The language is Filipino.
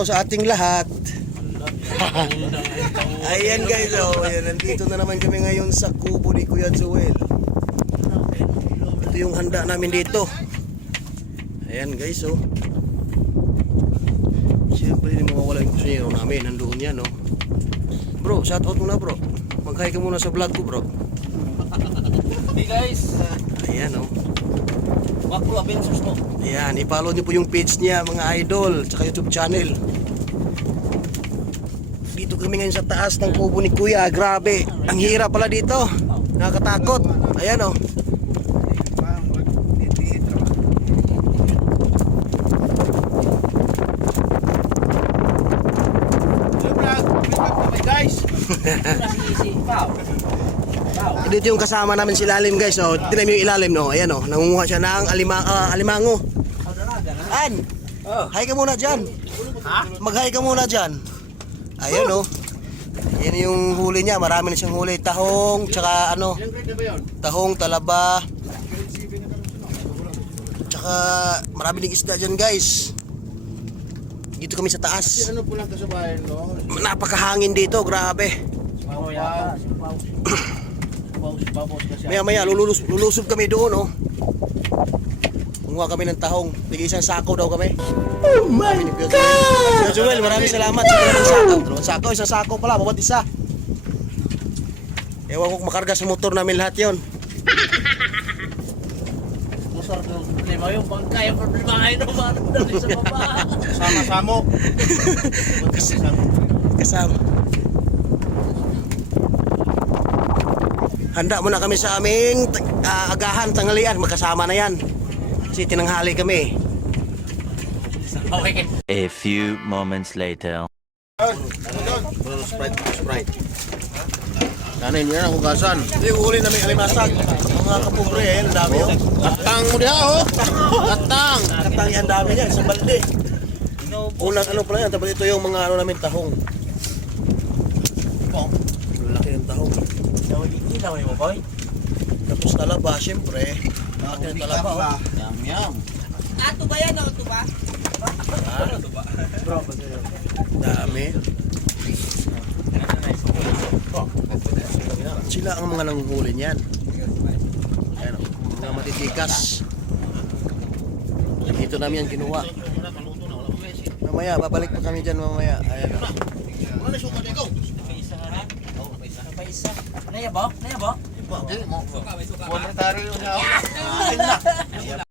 Sa ating lahat. Ayan guys, oh, ayan, nandito na naman kami ngayon sa kubo ni Kuya Joel. Ito yung handa namin dito. Ayan guys, oh. Siyempre hindi mawawala yung kusinero namin. Nandoon yan, oh. Bro, shout out muna bro. Mag-hi ka muna sa vlog ko bro. Hey guys. Ayan, oh. Wako Adventures mo. Ayan, i-follow nyo po yung page niya mga idol, tsaka YouTube channel. Dito kami ngayon sa taas ng kubo ni Kuya. Grabe, ang hirap pala dito. Nakakatakot. Ayan, oh. Dito yung kasama namin si Ilalim guys, oh. Tingnan mo yung Ilalim, no. Ayan, oh. Nangunguha siya ng alimango. An, hi ka muna dyan. Mag-hi ka muna dyan. Ayan, oh. Yan yung huli niya. Marami na siyang huli. Tahong, tsaka ano, tahong, talaba, tsaka marami ding isda dyan guys. Dito kami sa taas. Ano po lang kasabayan, no? Napakahangin dito, grabe. Maya lulusog kami doon, oh. Kumuha kami ng tahong. Bigay isang sako daw kami. Oh my God! Kuya Joel, maraming salamat sa dalawang sako. Dalawang sako, isang sako pala, bawat isa. Ewan ko kung makarga sa motor namin lahat yon. Musar ng problema yung bangkay. Yung problema ay naman dali sa baba. Sama-samo. Kasama. Handa muna kami sa aming agahan, tanghalian. Magkasama na yan. Kasi tinanghali kami. Okay. A few moments later. Sprite. Kanin yan ang hugasan. Ito yung huli namin alimasag. Mga kapobre, ayan, ang dami yun. Katang mo diha, oh. Katang. Katang yan, dami yan, sa balde. Unang ano pala yan, tapos ito yung mga ano namin, tahong. Laki ng tahong. Hindi na mo boy. Tapos talaba, syempre. Laki ng talaba, oh. Yum, yum. Ato ba yan o? Ato ba? Dami. Sila ang mga nanguhuli niyan. Ayan, oh, mga matitikas. Dito namin yan kinuha. Mamaya, babalik pa kami dyan mamaya. Ayan, oh. Ano suka dito? Isa nga na. Isa. Naya ba? Naya ba? Suka. Monetary yun, oh.